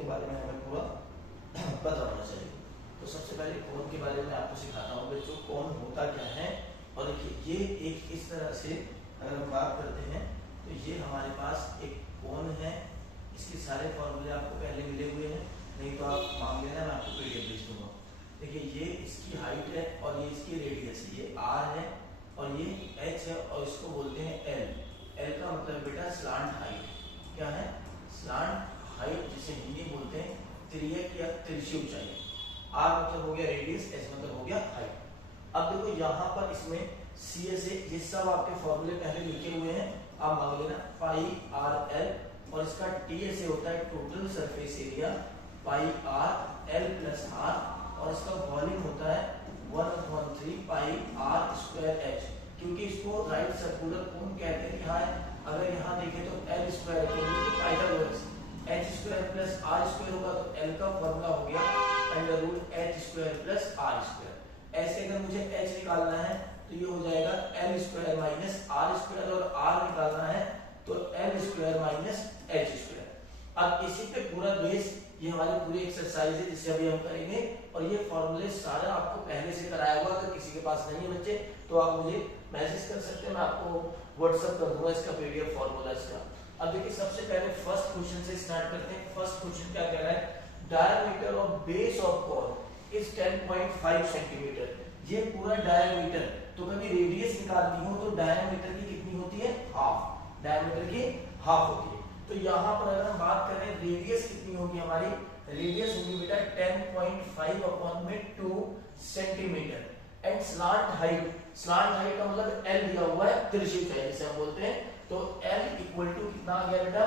के बारे में हमें पूरा पता होना चाहिए। तो सबसे पहले कोन के बारे में आपको सिखाता हूँ बच्चों, कोन होता क्या है। और देखिए ये एक इस तरह से अगर हम बात करते हैं तो ये हमारे पास एक कोन है, इसके सारे फॉर्मूले आपको पहले मिले हुए हैं, नहीं तो आप मांग लेना, मैं आपको पीडीएफ भेज दूंगा। देखिए ये इसकी हाइट है और ये इसकी रेडियस है, ये आर है और ये एच है और इसको बोलते हैं एल। एल का मतलब बेटा स्लांट हाइट, क्या है स्लांट हाइट, जिसे हिंदी में बोलते हैं तिर्यक या तिरछी ऊंचाई। आर मतलब हो गया रेडियस, एच मतलब हो गया हाइट। अब देखो यहाँ पर इसमें सी एस ए, ये सब आपके फॉर्मूले पहले लिखे हुए हैं, आप मांग लेना पाई आर एल, और इसका टी एस ए होता है total surface area pi R L plus R, और इसका वॉल्यूम होता है 1/3 पाई आर स्क्वायर एच। क्योंकि इसको राइट सर्कुलर कोन कहते हैं, यहाँ अगर यहाँ देखें तो एल स्क्वायर क्योंकि Pythagoras, H square plus R square होगा तो एल का फॉर्मूला हो गया under root H square plus R square. ऐसे अगर मुझे एच निकालना है तो ये हो जाएगा L square minus R square, और आर निकालना है तो L square minus H square. अब इसी पे पूरा बेस ये हमारी पूरी एक्सरसाइज है जिसे अभी हम करेंगे, और ये फॉर्मूले सारा आपको पहले से कराया हुआ। अगर किसी के पास नहीं है बच्चे तो आप मुझे मैसेज कर सकते हैं, मैं आपको व्हाट्सएप कर दूंगा इसका पीडीएफ फॉर्मूला इसका। अब देखिए सबसे पहले फर्स्ट क्वेश्चन से स्टार्ट करते हैं। फर्स्ट क्वेश्चन क्या कह रहा है, diameter of base of cone is 10.5 centimetre. ये पूरा डायमीटर, तो कभी रेडियस निकालनी हो तो डायमीटर की कितनी होती है, हाफ, डायमीटर की हाफ होती है। तो यहाँ पर अगर हम बात करें रेडियस कितनी होगी हमारी, रेडियस होगी बेटा 10.5/2 centimetre. And slant height, slant height का मतलब एल दिया हुआ है, तिरछी ऊंचाई जिसे हम बोलते हैं, तो L इक्वल टू कितना आ गया बेटा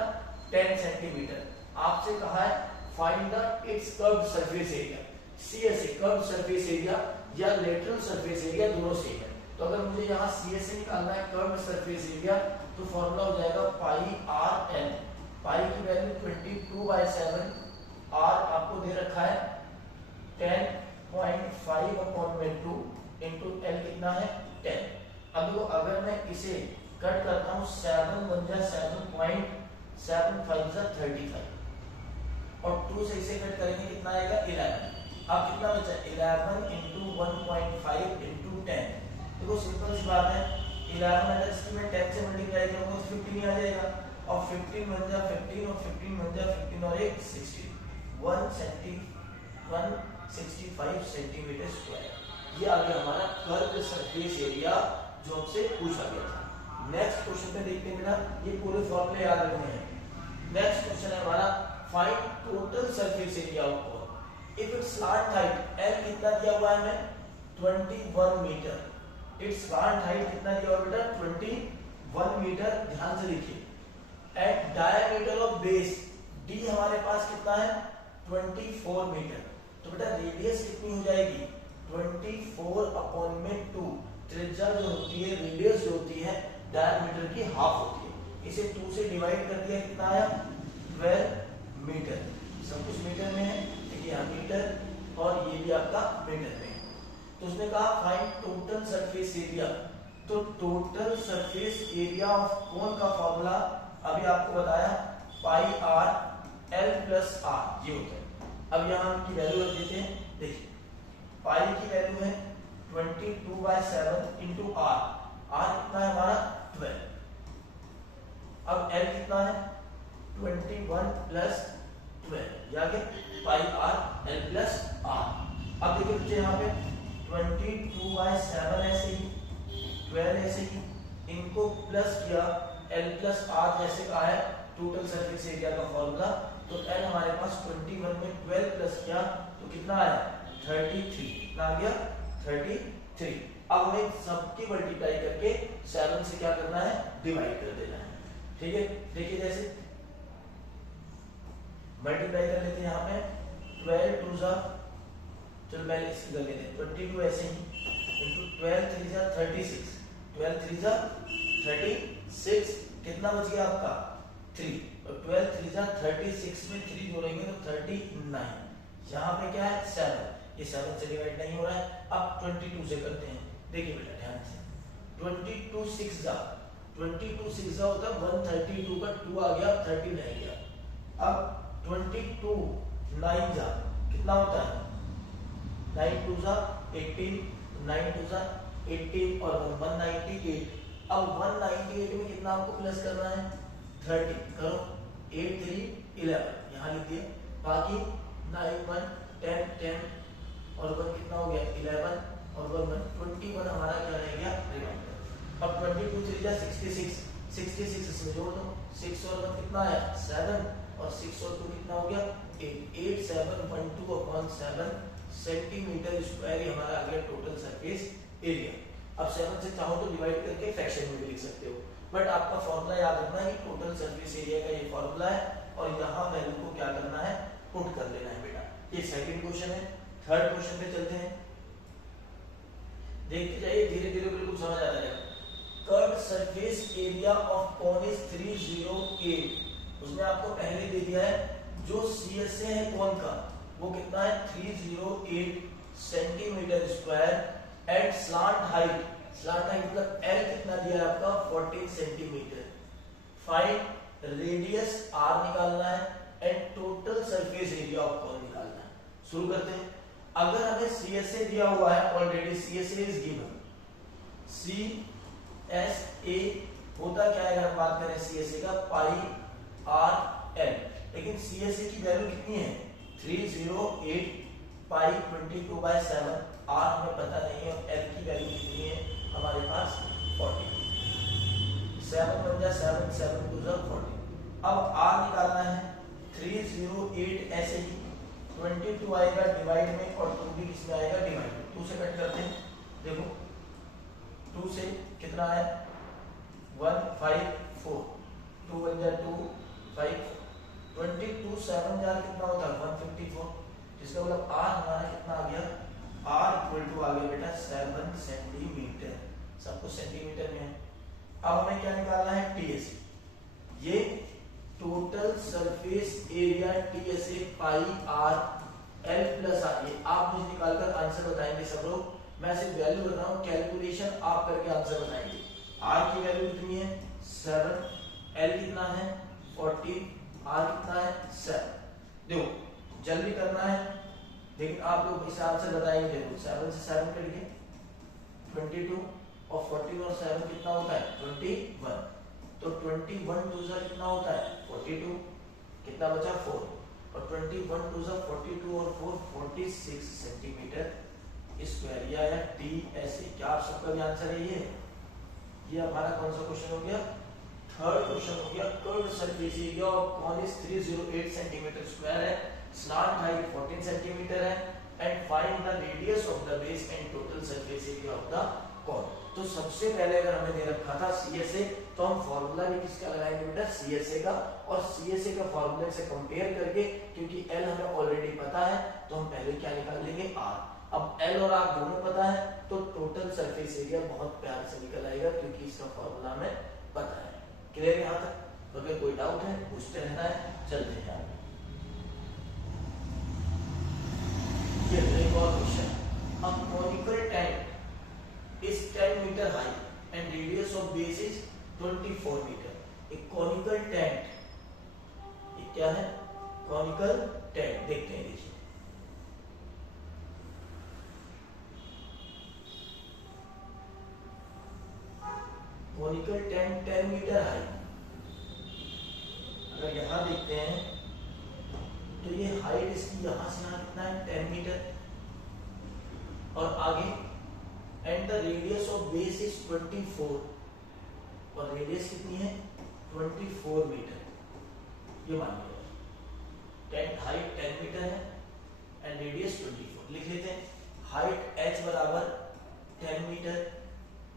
10 सेंटीमीटर। आपसे कहा है find the it's curved surface area. CSA curved surface area या लेटरल सरफेस एरिया दोनों सेम है, तो अगर मुझे यहाँ सीएसए निकालना है कर्व्ड सरफेस एरिया तो फॉर्मूला हो जाएगा पाई आर एल। पाई की वैल्यू 22/7, आर आपको दे रखा है 10.5/2 इंटू एल कितना है 10। अब अगर मैं इसे कट करता हूँ 7 बन जा 7.75 35, और 2 से इसे कट करेंगे कितना आएगा 11। अब कितना बचा 11 इंटू 1.5 इंटू 10। देखो सिंपल सी बात है, 11 अगर इसकी मैं 10 से मल्टीप्लाई करूंगा तो 15 ही आ जाएगा, और 15 बन जा 15 और 15 बन जा 15 और 1 16, 165 सेंटीमीटर स्क्वायर। ये आ गया हमारा कर्व सरफेस एरिया जो हमसे पूछा गया था। नेक्स्ट क्वेश्चन में देखते हैं बेटा, ये पूरे फॉर्मूले याद रखने हैं। नेक्स्ट क्वेश्चन है हमारा find total surface area of cone if it's slant height, L कितना दिया हुआ है हमें 21 मीटर। इट्स स्लांट हाइट कितना दिया हुआ बेटा 21 मीटर, ध्यान से देखिए। At diameter of base, D हमारे पास कितना है 24 मीटर, तो बेटा रेडियस कितनी हो जाएगी 24/2। त्रिज्या जो होती है, रेडियस जो होती है डायमीटर की हाफ होती है। इसे 2 से डिवाइड कर दिया कितना आया 12 मीटर। सब कुछ मीटर में है, देखिए यहाँ मीटर और ये भी आपका मीटर में है। तो उसने कहा फाइंड टोटल सरफेस एरिया, तो total surface area of cone का फॉर्मूला अभी आपको बताया पाई आर एल प्लस आर ये होता है। अब यहाँ की वैल्यू रख देते हैं, देखिए पाई की वैल्यू है 22/7 इंटू आर, आर कितना है हमारा 12, अब एल कितना है 21 प्लस 12, या पाई आर एल प्लस आर। अब देखिए बच्चे यहाँ पे 22/7 ऐसे ही, 12 ऐसे ही, इनको प्लस किया एल प्लस आर जैसे कहा है टोटल सरफेस एरिया का फॉर्मूला, तो एल हमारे पास 21 में 12 प्लस किया तो कितना आया 33, कितना आ गया 33। अब हमें सबकी मल्टीप्लाई करके 7 से क्या करना है डिवाइड कर देना है, ठीक है। देखिए जैसे मल्टीप्लाई कर लेते हैं यहाँ पे 12 2 जा, चलो पहले इसकी कर लेते हैं 22 ऐसे ही इंटू 12 3 जा 36, 12 3 जा 36, कितना बच गया आपका 3, और 12 3 जा 36 में 3 जोड़ेंगे तो 39। यहाँ पे क्या है 7, ये 7 से डिवाइड नहीं हो रहा है। अब 22 से करते हैं, देखिए बेटा ध्यान से 22 6 जा, 22 6 जा होता है 132 का 2 आ गया 30 रह गया। अब 22 9 जा कितना होता है 9 2 जा 18 9 2 जा 18 और 198। अब 198 में कितना आपको प्लस करना है 30 करो 8 3 11 यहाँ लिख दिए। बाकी 9 1 10 10 और 1 कितना हो गया 11 और 1 21 हमारा क्या रह गया रिमाइंडर। अब 22 3 जा 66 66 इसमें जोड़ दो 6 और 1 कितना आया 7 और 6 और 2 कितना हो गया 8 8 7 1 2 अपॉन 7 सेंटीमीटर स्क्वायर हमारा आ गया टोटल सरफेस एरिया। अब 7 से चाहो तो डिवाइड करके फ्रैक्शन में भी लिख सकते हो, बट आपका फॉर्मूला याद रखना है कि टोटल सरफेस एरिया का ये फॉर्मूला है और यहाँ वैल्यू को क्या करना है पुट कर लेना है बेटा। ये सेकंड क्वेश्चन है। थर्ड क्वेश्चन पे चलते हैं, देखते जाइए धीरे धीरे बिल्कुल समझ आ जाएगा। Curved surface area of cone is 308। उसने आपको पहले दे दिया है जो CSA है कोन का वो कितना है 308 centimeter square at slant height. Slant height मतलब L कितना दिया है आपका 14 सेंटीमीटर। फाइंड रेडियस R निकालना है and total surface area of cone निकालना है। शुरू करते हैं। अगर हमें CSA दिया हुआ है already CSA is given. CSA होता क्या है अगर हम बात करें CSA का पाई R L, लेकिन CSA की वैल्यू कितनी है 308 पाई 22/7। R हमें पता नहीं है और L की वैल्यू कितनी है हमारे पास 40। 7 1 जा 7 7 2 जा 40। अब R निकालना है 308 ऐसे ही 22 आएगा डिवाइड में और 2 भी किसमें आएगा डिवाइड में। 2 से कट करते हैं, देखो 2 से कितना है 1 5 4 2 1 जा 2 5 22 7 जा कितना होता है 154, जिसका मतलब R हमारा कितना आ गया R इक्वल टू आ गया बेटा 7 सेंटीमीटर। सब कुछ सेंटीमीटर में है। अब हमें क्या निकालना है TSA। ये टोटल सरफेस एरिया TSA पाई R L प्लस R। ये आप मुझे निकालकर आंसर बताएंगे सब लोग, मैं सिर्फ वैल्यू बता रहा हूँ, कैलकुलेशन आप करके आंसर बताएंगे। R की वैल्यू कितनी है 7, L कितना है 40, R कितना है 7। देखो जल्दी करना है लेकिन आप लोग इस आंसर बताएंगे जरूर। 7 से 7 कट गए 22 और 14 और 7 कितना होता है 21। तो 21 2 जा कितना होता है 42, कितना बचा 4 और 21 2 जा 42 और 4 46 सेंटीमीटर स्क्वायर। या TSA। क्या आप सबका भी आंसर है ये हमारा कौन सा क्वेश्चन हो गया थर्ड क्वेश्चन हो गया। Curved surface area of cone is 308 centimeter square है, स्लांट हाइट 14 सेंटीमीटर है and find the radius of the base and total surface area of the cone. तो सबसे पहले अगर हमें दे रखा था CSA तो हम फॉर्मूला भी किसका लगाएंगे बेटा CSA का, और CSA का फॉर्मूले से कंपेयर करके क्योंकि L हमें ऑलरेडी पता है तो हम पहले क्या निकाल लेंगे R। अब L और R दोनों पता है तो टोटल सरफेस एरिया बहुत प्यार से निकल आएगा क्योंकि इसका फॉर्मूला हमें पता है। क्लियर यहाँ तक? तो अगर कोई डाउट है पूछते रहना है। चलते हैं आगे। ये एक और question. A conical tent is 10 meter high and radius of base is 24 meter. एक conical tent, ये क्या है conical tent, देखते हैं देखिए। conical tent 10 meter high. अगर यहाँ देखते हैं तो ये हाइट इसकी यहाँ से यहाँ कितना है 10 मीटर और आगे and the radius of base is 24 और रेडियस कितनी है 24 मीटर। ये मान लिया टेंट हाइट 10 मीटर है एंड रेडियस 24। लिख लेते हैं हाइट h बराबर 10 मीटर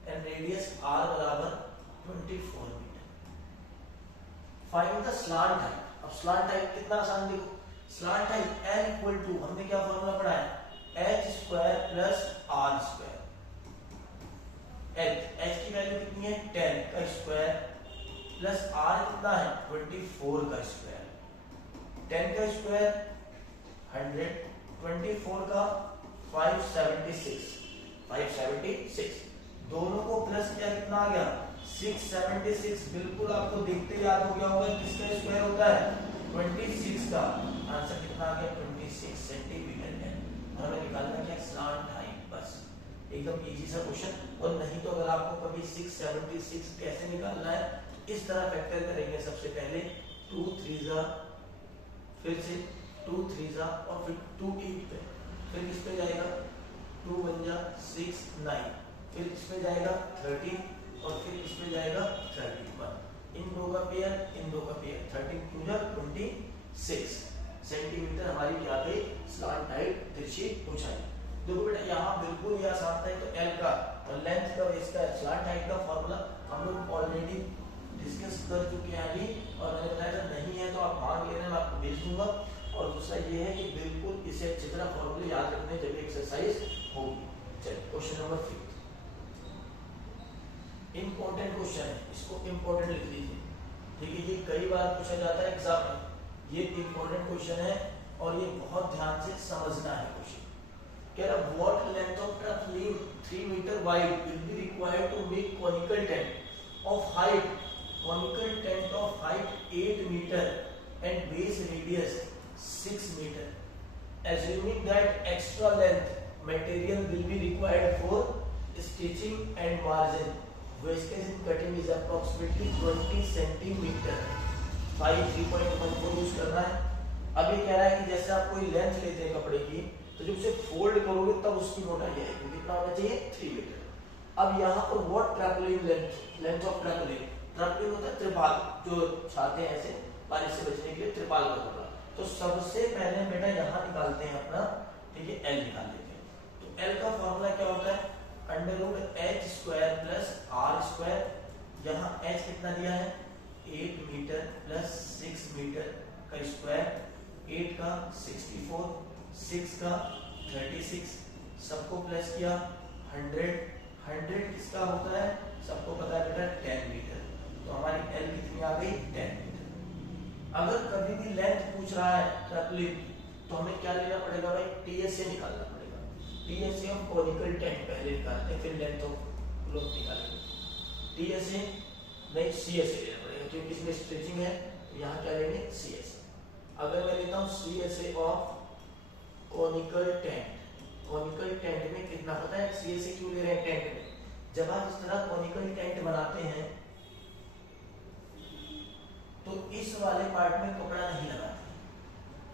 एंड रेडियस r बराबर 24 meter. Find the slant height. अब स्लांट हाइट कितना आसान, देखो slant height n equal to हमने क्या फॉर्मूला पढ़ा है h square plus r square. h की वैल्यू कितनी है 10 का स्क्वायर प्लस r कितना है 24 का स्क्वायर। 10 का स्क्वायर 100, 24 का 576 दोनों को प्लस किया कितना आ गया 676। बिल्कुल आपको देखते याद हो गया होगा किसका स्क्वायर होता है 26 का आंसर कितना आ गया 26 सेंटीमीटर है। हमें निकालना क्या स्लांट हाइट, बस एकदम इजी सा क्वेश्चन। और नहीं तो अगर आपको कभी 676 कैसे निकालना है, इस तरह फैक्टर करेंगे। सबसे पहले 2 3 जा, फिर से 2 3 जा और फिर 2 8 पे, फिर किस पे जाएगा 2 1 जा 6 9, फिर इस पे जाएगा 13 और फिर इस पे जाएगा 31। इन दो का पेयर, इन दो का पेयर, 13 2 जा 26 सेंटीमीटर हमारी क्या गई स्लांट हाइट, तिरछी ऊंचाई। देखो बेटा यहाँ बिल्कुल ये आसान था। तो एल का और लेंथ का इसका स्लांट हाइट का फॉर्मूला हम लोग ऑलरेडी डिस्कस कर चुके हैं अभी, और मैंने बताया था नहीं है तो आप मांग लेना, मैं आपको भेज दूंगा। और दूसरा ये है कि बिल्कुल इसे अच्छी तरह फॉर्मूले याद रखने जब एक्सरसाइज होगी। चलिए क्वेश्चन नंबर 5 इंपॉर्टेंट क्वेश्चन है, इसको इंपॉर्टेंट लिख लीजिए। ठीक है, ये कई बार पूछा जाता है एग्जाम में, ये इंपॉर्टेंट क्वेश्चन है और ये बहुत ध्यान से समझना है क्वेश्चन। कह रहा what length of tarpaulin 3 metre wide will be required to make conical tent of height 8 metre and base radius 6 metre, assuming that extra length material will be required for stitching and margin. Wastage in cutting is approximately 20 centimeter. 3.14 use करना है। अब ये कह रहा है कि जैसे आप कोई लेंथ लेते हैं कपड़े की, तो जब उसे फोल्ड करोगे तब उसकी मोटाई आएगी, कितना होना चाहिए 3 मीटर। अब यहाँ पर व्हाट ट्रैपलिन लेंथ ऑफ ट्रैपलिन होता है त्रिपाल, जो छाते हैं ऐसे बारिश से बचने के लिए त्रिपाल का कपड़ा। तो सबसे पहले बेटा यहाँ निकालते हैं अपना, ठीक है, एल निकाल लेते हैं। तो एल का फॉर्मूला क्या होता है √h² + r²। यहाँ h कितना दिया है 8 मीटर + 6 मीटर का स्क्वायर, 8 का 64, 6 का 36, सबको प्लस किया 100 किसका होता है सबको पता है बेटा 10 मीटर। तो हमारी एल कितनी आ गई 10 मीटर। अगर कभी भी लेंथ पूछ रहा है ट्रैपलिन तो हमें क्या लेना पड़ेगा भाई, टीएसए निकालना पड़ेगा। टीएसए हम कॉनिकल टेंट पहले निकालते हैं, फिर लेंथ ऑफ लोग निकालेंगे। टीएसए नहीं सीएसए लेना पड़ेगा, क्योंकि इसमें स्ट्रेचिंग है, तो यहाँ क्या लेंगे सीएसए। अगर मैं लेता हूँ CSA of conical tent, conical tent में कितना पता है, सीएसए क्यों ले रहे हैं टेंट में, जब आप इस तरह कॉनिकल टेंट बनाते हैं तो इस वाले पार्ट में कपड़ा नहीं लगाते,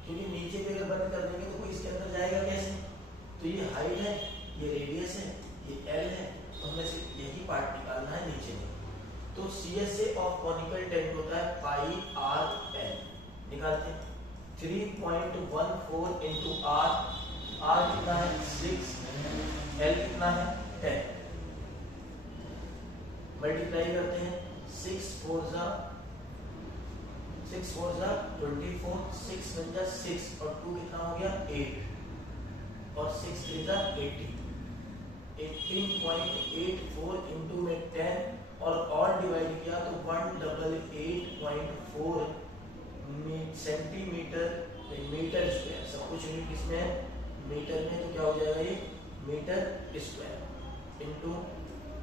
क्योंकि नीचे पे अगर बंद कर देंगे तो कोई इसके अंदर जाएगा कैसे। तो ये हाइट है, ये रेडियस है, ये एल है, तो हमें सिर्फ यही पार्ट निकालना है नीचे में। तो सीएसए ऑफ कॉनिकल टेंट होता है πr/l, निकालते हैं 3.14 into r कितना है 6, l कितना है 10, मल्टीप्लाई करते हैं 6 4 जा 24, 6 1 जा 6 और 2 कितना हो गया 8 और 6 3 जा 18.84 इंटू में 10 और डिवाइड किया तो 188.4 सेंटीमीटर मीटर स्क्वायर। सब कुछ यूनिट किसमें है मीटर में, तो क्या हो जाएगा ये मीटर स्क्वायर इंटू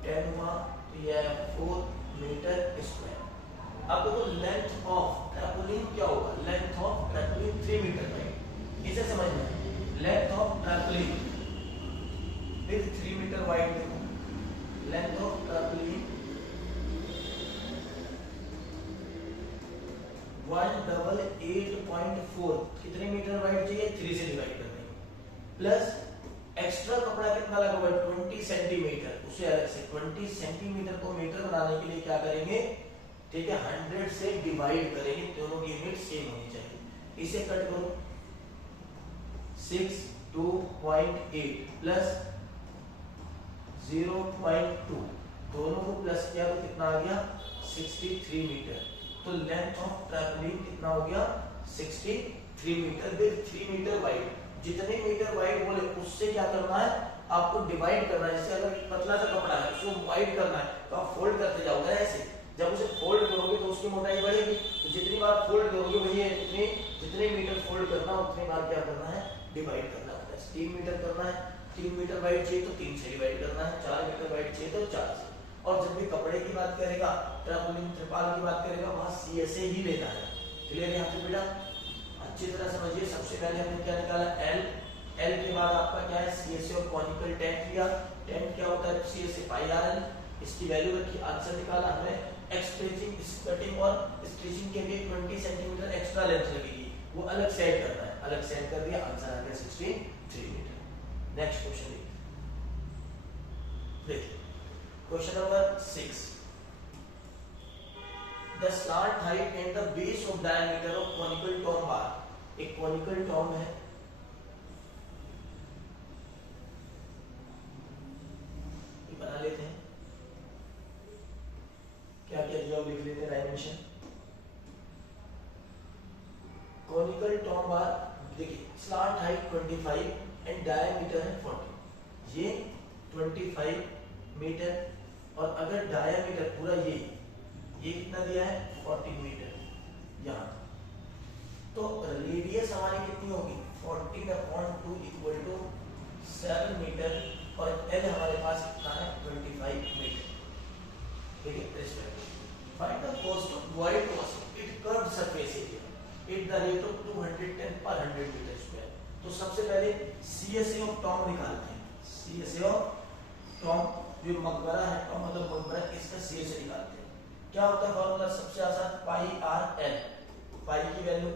10 हुआ तो ये 4 मीटर स्क्वायर। अब देखो लेंथ ऑफ ट्रैपलिन क्या होगा, लेंथ ऑफ ट्रैपलिन 3 मीटर है, इसे समझना है। Length of tarpaulin with 3 metre wide, देखो लेंथ ऑफ ट्रैपलिन 188.4 कितने मीटर वाइड चाहिए 3 से डिवाइड कर देंगे, प्लस एक्स्ट्रा कपड़ा कितना लगा हुआ है 20 सेंटीमीटर, उसे अलग से 20 सेंटीमीटर को मीटर बनाने के लिए क्या करेंगे, ठीक है 100 से डिवाइड करेंगे, दोनों की यूनिट सेम होनी चाहिए। इसे कट करो 6.28 प्लस 0.2, दोनों को प्लस किया तो कितना आ गया 63 मीटर। तो लेंथ ऑफ ट्रैपलिन कितना हो गया 63 मीटर विद 3 मीटर वाइड। जितने मीटर वाइड बोले उससे क्या करना है आपको डिवाइड करना है। जैसे अगर पतला सा कपड़ा है उसको वाइड करना है तो आप फोल्ड करते जाओगे ऐसे, जब उसे फोल्ड करोगे तो उसकी मोटाई बढ़ेगी, तो जितनी बार फोल्ड करोगे वही है जितने मीटर फोल्ड करना उतनी बार क्या करना है डिवाइड करना होता है। 3 मीटर करना है 3 मीटर वाइड चाहिए तो 3 से डिवाइड करना है, 4 मीटर वाइड चाहिए तो 4 से। और जब भी कपड़े की बात करेगा ट्रैपलिन त्रिपाल की बात करेगा वहां सीएसए ही लेना है। क्लियर यहाँ पे बेटा, अच्छी तरह समझिए। सबसे पहले हमने क्या निकाला, एल। एल के बाद आपका क्या है, सी एस ए और कॉनिकल टेंट लिया। टेंट क्या होता है, C S A pi R L. इसकी वैल्यू रखी, आंसर निकाला हमने। एक्सप्रेसिंग कटिंग और स्टिचिंग के लिए 20 सेंटीमीटर एक्स्ट्रा लेंथ लगेगी, वो अलग सेट करना है, अलग सेट कर दिया, आंसर आ गया 63 मीटर। नेक्स्ट क्वेश्चन देखिए, question number 6। The slant height and the base of diameter of conical tomb bar। एक conical tomb है, ये बना लेते हैं, क्या क्या दिया लिख लेते हैं, डायमेंशन। conical tomb bar देखिए, slant height 25 एंड डायमीटर है 40। ये 25 मीटर, और अगर डायमीटर पूरा ये कितना दिया है, 40 मीटर यहाँ। तो रेडियस हमारी कितनी होगी, 14/2 इक्वल टू 7 मीटर, और एल हमारे पास कितना है, 25 मीटर। ठीक है, respect. Find the cost of white washing it curved surface area at the rate of 210 पर 100 मीटर स्क्वायर। तो सबसे पहले सीएसए ऑफ टॉम निकालते हैं। सीएसए ऑफ टॉम, जो मकबरा है, टॉम मतलब मकबरा, इसका सीएसए निकालते हैं। क्या होता है फॉर्मूला, सबसे आसान, पाई आर एल। पाई की वैल्यू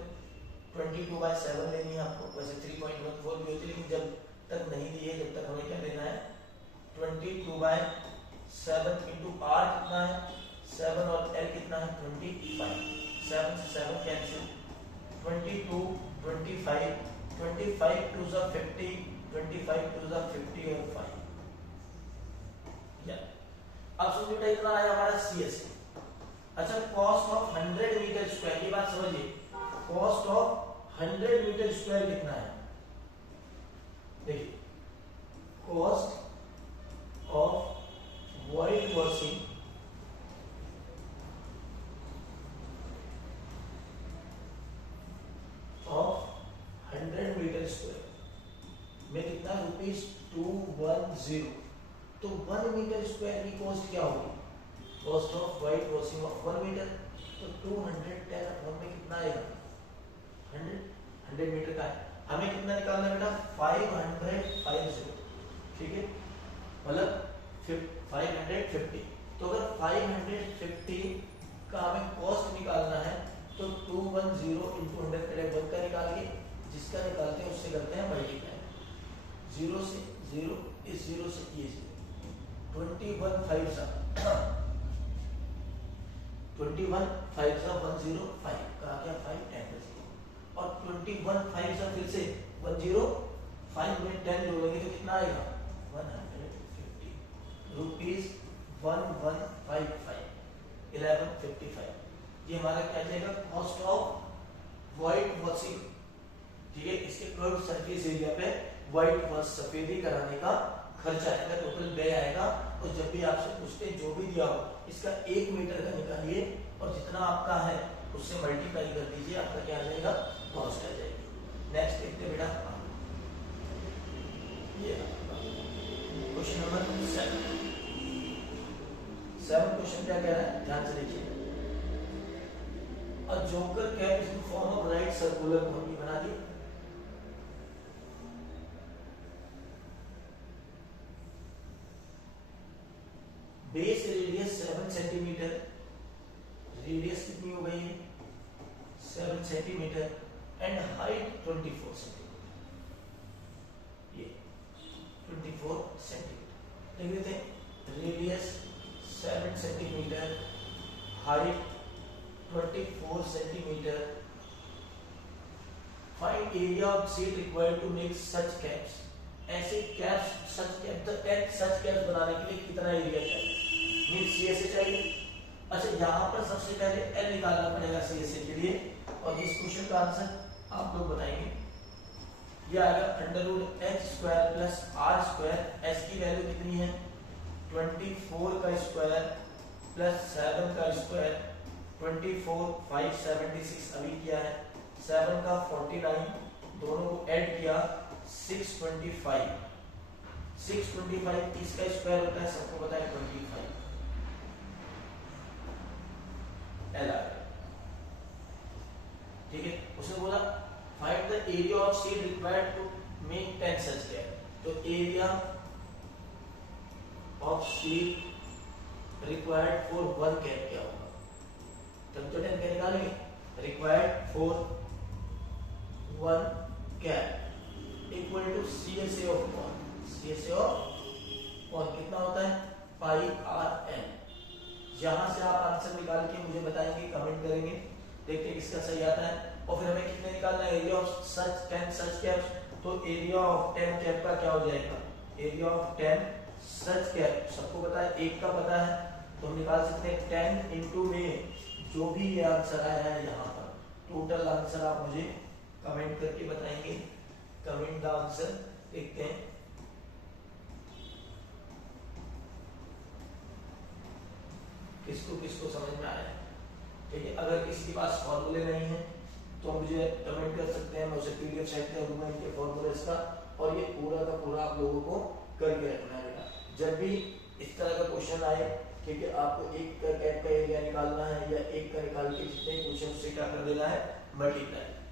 22/7 लेनी है आपको, वैसे 3.14 भी होती है, लेकिन जब तक नहीं दी है, जब तक हमें क्या लेना है, 22/7 इंटू आर कितना है 7, और एल कितना है 25। 7 से 7 कैंसिल, 22, 25, 25 टू ज़ा 50, 25 टू ज़ा 50 और 5। अब समझो बेटा, इतना आया हमारा सीएसए। अच्छा, कॉस्ट ऑफ 100 मीटर स्क्वायर की बात समझिए। कॉस्ट ऑफ 100 मीटर स्क्वायर कितना है, देखिए, cost of white washing of 100 meter square में कितना, ₹210। तो 1 मीटर स्क्वायर की कॉस्ट क्या होगी, cost of white washing of 1 meter, तो 210 अपॉन में कितना आएगा, 100 मीटर का है। हमें कितना निकालना है बेटा, 550। ठीक है, मतलब 550। तो अगर 550 का हमें कॉस्ट निकालना है, तो 210 इंटू 100 पहले 1 का निकाल के, जिसका निकालते हैं उससे करते हैं मल्टीप्लाई। 0 से 0, इस 0 से ये 0, 21 5 सा 21 5 सा 105 का आ गया 5 10 का 0, और 21 5 सा फिर से 105 में 10 जोड़ेंगे तो कितना आएगा, 150 रुपीज 1155 1155। ये हमारा क्या जाएगा, कॉस्ट ऑफ वाइट वॉशिंग। ठीक है, इसके कर्व सरफेस एरिया पे वाइट वॉश सफेदी कराने का खर्चा आएगा, टोटल व्यय आएगा। और जब भी आपसे पूछते हैं, जो भी दिया हो, इसका 1 मीटर का निकालिए और जितना आपका है उससे मल्टीप्लाई कर दीजिए, आपका क्या आ जाएगा, कॉस्ट आ जाएगी। नेक्स्ट देखते बेटा, ये क्वेश्चन नंबर 7 क्वेश्चन क्या कह रहा है, ध्यान से देखिए। A joker cap is in form of right circular cone, बना दी। बेस रेडियस 7 सेंटीमीटर, रेडियस कितनी हो गई है 7 सेंटीमीटर, एंड हाइट 24 सेंटीमीटर, ये 24 सेंटीमीटर लिख देते हैं। Radius 7 centimeter, height 24 centimeter. Find area of sheet required to make such caps. ऐसे कैप्स, सच कैप्स बनाने के लिए कितना एरिया चाहिए, मीन सीएसए चाहिए। अच्छा, यहाँ पर सबसे पहले एल निकालना पड़ेगा सीएसए के लिए, और इस क्वेश्चन का आंसर आप लोग बताएंगे। ये आएगा √h² प्लस r²। एस की वैल्यू कितनी है 24 का स्क्वायर प्लस 7 का स्क्वायर, 24 576 अभी किया है, 7 का 49, दोनों को ऐड किया 625। 625 इसका स्क्वायर होता है, सबको पता है 25 एल आ गया। ठीक है, उसने बोला रिक्वायर्ड फॉर 1 कैप क्या होगा? तब तो 10 क्या निकालेंगे? Required for 1 cap equal to CSA of cone. CSA of cone कितना होता है? Pi R N. यहां से आप आंसर निकाल के मुझे बताएंगे, कमेंट करेंगे, देखते हैं किसका सही आता है। और फिर हमें कितने निकालना है? Area of such 10 such caps. तो एरिया ऑफ 10 कैप का क्या हो जाएगा? एरिया ऑफ 10 सच कैप सबको पता है, एक का पता है, तो हम निकाल सकते हैं 10 इंटू में जो भी ये आंसर आया है यहाँ पर टोटल आंसर आप मुझे कमेंट करके बताएंगे। कमेंट द आंसर, देखते हैं किसको किसको समझ में आया। ठीक है, अगर किसी के पास फॉर्मूले नहीं है तो मुझे कमेंट कर सकते हैं, मैं उसे PDF सेट कर दूंगा इनके फॉर्मूलेस का, और ये पूरा का पूरा आप लोगों को करके रखना है। जब भी इस तरह का क्वेश्चन आए, ठीक है, आपको एक कैप का एरिया निकालना है या एक का निकाल के जितने क्वेश्चन उससे क्या कर देना है, मल्टीप्लाई।